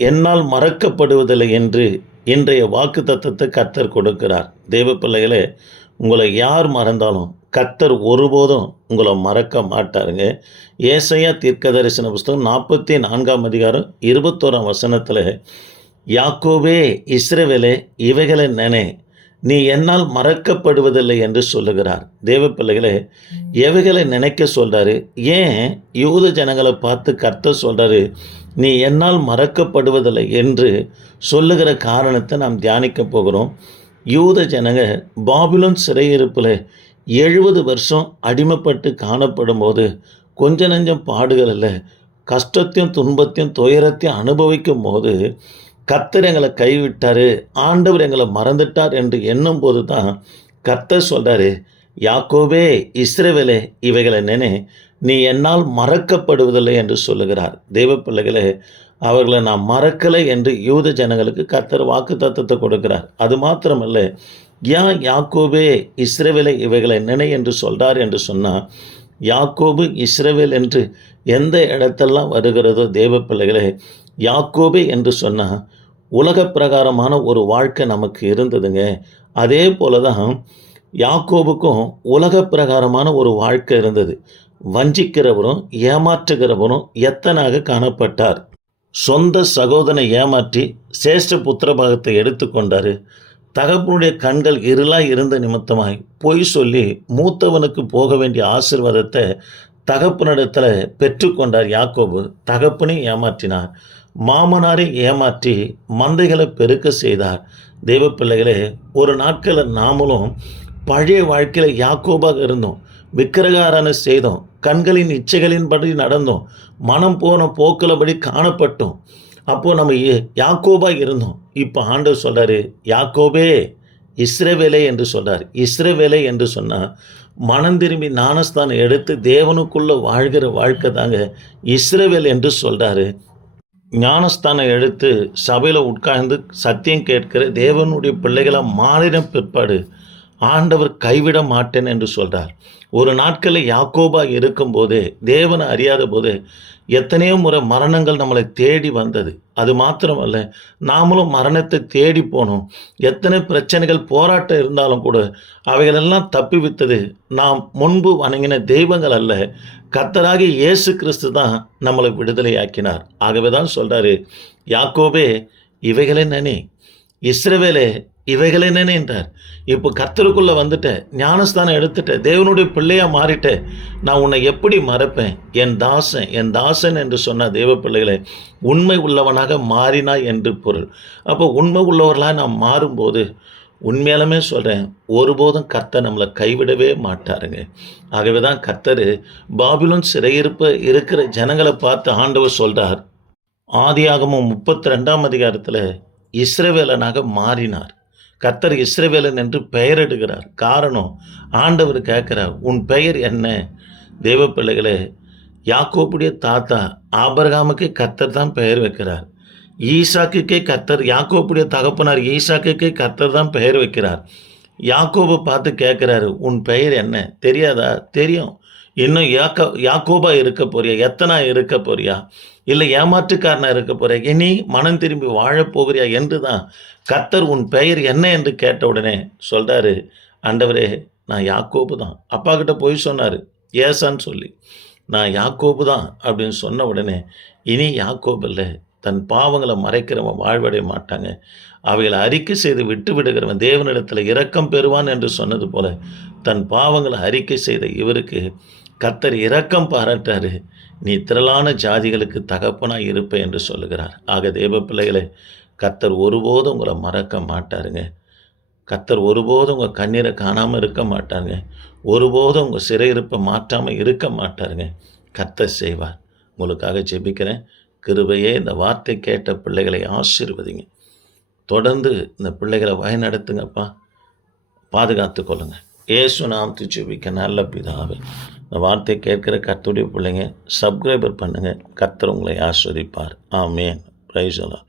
என்னால் மறக்கப்படுவதில்லை என்று இன்றைய வாக்கு தத்துவத்தை கத்தர் கொடுக்கிறார். தெய்வ பிள்ளைகளே உங்களை யார் மறந்தாலும் கத்தர் ஒருபோதும் உங்களை மறக்க மாட்டாருங்க. ஏசையா தீர்க்க தரிசன புஸ்தகம் நாற்பத்தி நான்காம் அதிகாரம் இருபத்தோராம் வசனத்தில் யாக்கோவே இஸ்ரவேலே இவைகளை நினை நீ என்னால் மறக்கப்படுவதில்லை என்று சொல்லுகிறார். தேவ பிள்ளைகளே எவைகளை நினைக்க சொல்கிறாரு ஏன் யூத ஜனங்களை பார்த்து கர்த்த சொல்கிறாரு நீ என்னால் மறக்கப்படுவதில்லை என்று சொல்லுகிற காரணத்தை நாம் தியானிக்க போகிறோம். யூத ஜனங்க பாபிலோன் சிறையிருப்பில் எழுபது வருஷம் அடிமைப்பட்டு காணப்படும் போது கொஞ்ச நஞ்சம் பாடுகள் இல்லை கஷ்டத்தையும் துன்பத்தையும் துயரத்தையும் அனுபவிக்கும் போது கத்தர் எங்களை கைவிட்டார். ஆண்டவர் எங்களை மறந்துட்டார் என்று எண்ணும் போது தான் கத்தர் சொல்கிறாரு யாக்கோவே இஸ்ரவேலே இவைகளை நினை நீ என்னால் மறக்கப்படுவதில்லை என்று சொல்லுகிறார். தெய்வ பிள்ளைகளே அவர்களை நான் மறக்கலை என்று யூத ஜனங்களுக்கு கத்தர் வாக்கு தத்துவத்தை கொடுக்கிறார். அது மாத்திரமல்ல யா யாக்கோபே இஸ்ரேவேலை இவைகளை நினை என்று சொல்கிறார் என்று சொன்னால் யாக்கோபு இஸ்ரவேல் என்று எந்த இடத்தெல்லாம் வருகிறதோ தேவ பிள்ளைகளே யாக்கோபே என்று சொன்ன உலக பிரகாரமான ஒரு வாழ்க்கை நமக்கு இருந்ததுங்க. அதே போல தான் யாக்கோபுக்கும் உலக பிரகாரமான ஒரு வாழ்க்கை இருந்தது. வஞ்சிக்கிறவரும் ஏமாற்றுகிறவரும் எத்தனாக காணப்பட்டார்? சொந்த சகோதரனை ஏமாற்றி சேஷ்ட புத்திரபாகத்தை எடுத்துக்கொண்டார் தகப்பனுடைய கண்கள் இருளாக இருந்த நிமித்தமாய் பொய் சொல்லி மூத்தவனுக்கு போக வேண்டிய ஆசிர்வாதத்தை தகப்பனிடத்தில் பெற்றுக்கொண்டார் யாக்கோபு. தகப்பனை ஏமாற்றினார். மாமனாரை ஏமாற்றி மந்தைகளை பெருக்க செய்தார். தெய்வ பிள்ளைகளே ஒரு நாட்களில் நாமளும் பழைய வாழ்க்கையில் யாக்கோபாக இருந்தோம். விக்கிரகாரனை செய்தோம். கண்களின் இச்சைகளின்படி நடந்தோம். மனம் போன போக்களபடி காணப்பட்டோம். அப்போது நம்ம யாக்கோபாக இருந்தோம். இப்போ ஆண்டவர் சொல்கிறாரு யாக்கோபே இஸ்ரவேலை என்று சொல்கிறார் இஸ்ரவேலை என்று சொன்னால் மனம் திரும்பி ஞானஸ்தானம் எடுத்து தேவனுக்குள்ளே வாழ்கிற வாழ்க்கை தாங்க இஸ்ரவேல் என்று சொல்கிறாரு ஞானஸ்தானம் எடுத்து சபையில் உட்கார்ந்து சத்தியம் கேட்கிற தேவனுடைய பிள்ளைகளை மாறின பிற்பாடு ஆண்டவர் கைவிட மாட்டேன் என்று சொல்கிறார் ஒரு நாட்களில் யாக்கோபா இருக்கும்போதே தேவனை அறியாத போது எத்தனையோ முறை மரணங்கள் நம்மளை தேடி வந்தது. அது மாத்திரமல்ல நாமளும் மரணத்தை தேடி போனோம். எத்தனை பிரச்சனைகள் போராட்டம் இருந்தாலும் கூட அவைகளெல்லாம் தப்பி வித்தது நாம் முன்பு வணங்கின தெய்வங்கள் அல்ல கத்தராகி இயேசு கிறிஸ்து தான் நம்மளை விடுதலையாக்கினார். ஆகவே தான் சொல்கிறாரு யாக்கோபே இவைகளை நனி. இஸ்ரவேலே இவைகள் என்னென்ன என்றார். இப்போ கத்தருக்குள்ளே வந்துட்டேன் ஞானஸ்தானம் எடுத்துட்டேன் தேவனுடைய பிள்ளையாக மாறிட்டேன் நான் உன்னை எப்படி மறப்பேன்? என் தாசன் என் தாசன் என்று சொன்ன தேவ பிள்ளைகளை உண்மை உள்ளவனாக மாறினா என்று பொருள். அப்போ உண்மை உள்ளவர்களாக நான் மாறும்போது உண்மையாலுமே சொல்கிறேன் ஒருபோதும் கர்த்தர் நம்மளை கைவிடவே மாட்டாருங்க. ஆகவே தான் கர்த்தர் பாபிலோன் சிறையிருப்பு இருக்கிற ஜனங்களை பார்த்து ஆண்டவர் சொல்கிறார் ஆதியாகமும் முப்பத்தி ரெண்டாம் அதிகாரத்தில் இஸ்ரவேலனாக மாறினார். கர்த்தர் இஸ்ரவேலன் என்று பெயரிடுகிறார். காரணம் ஆண்டவர் கேட்குறார் உன் பெயர் என்ன? தேவ பிள்ளைகளே யாக்கோப்புடைய தாத்தா ஆபரகாமுக்கு கர்த்தர் தான் பெயர் வைக்கிறார். ஈசாக்குக்கே கர்த்தர் யாக்கோப்புடைய தகப்பனார் ஈசாக்குக்கே கர்த்தர் தான் பெயர் வைக்கிறார். யாக்கோபை பார்த்து கேட்குறாரு உன் பெயர் என்ன? தெரியாதா? தெரியும். இன்னும் யாக்கோ யாக்கோபா இருக்க போறியா? எத்தனா இருக்க போறியா? இல்லை ஏமாற்றுக்காரனா இருக்க போறியா? இனி மனம் திரும்பி வாழப் போகிறியா என்று தான் கத்தர் உன் பெயர் என்ன என்று கேட்ட உடனே சொல்கிறாரு ஆண்டவரே நான் யாக்கோபு தான். அப்பா கிட்ட போய் சொன்னார் ஏசான்னு சொல்லி. நான் யாக்கோபு தான் அப்படின்னு சொன்ன உடனே இனி யாக்கோபு இல்லை. தன் பாவங்களை மறைக்கிறவன் வாழ்வடைய மாட்டாங்க. அவைகளை அறிக்கை செய்து விட்டு விடுகிறவன் தேவனிடத்தில் இரக்கம் பெறுவான் என்று சொன்னது போல தன் பாவங்களை அறிக்கை செய்த இவருக்கு கர்த்தர் இரக்கம் பாராட்டாரு. நீ திரளான ஜாதிகளுக்கு தகப்பனாக இருப்ப என்று சொல்லுகிறார். ஆக தேவ பிள்ளைகளை கர்த்தர் ஒருபோதும் உங்களை மறக்க மாட்டாருங்க. கர்த்தர் ஒருபோதும் உங்கள் கண்ணீரை காணாமல் இருக்க மாட்டாருங்க. ஒருபோதும் உங்கள் சிறையிருப்பை மாற்றாமல் இருக்க மாட்டாருங்க. கர்த்தர் செய்வார். உங்களுக்காக ஜெபிக்கிறேன். கிருபையே இந்த வார்த்தை கேட்ட பிள்ளைகளை ஆசீர்வதிங்க. தொடர்ந்து இந்த பிள்ளைகளை வழிநடத்துங்கப்பா பாதுகாத்து கொள்ளுங்கள் ஏசு நாம் ஜெபிக்க நல்ல பிதாவே. இந்த வார்த்தையை கேட்குற கத்துடைய பிள்ளைங்க சப்ஸ்கிரைபர் பண்ணுங்கள் கத்தர் உங்களை ஆஸ்வதிப்பார். ஆமேன். பிரைஸ் எல்லாம்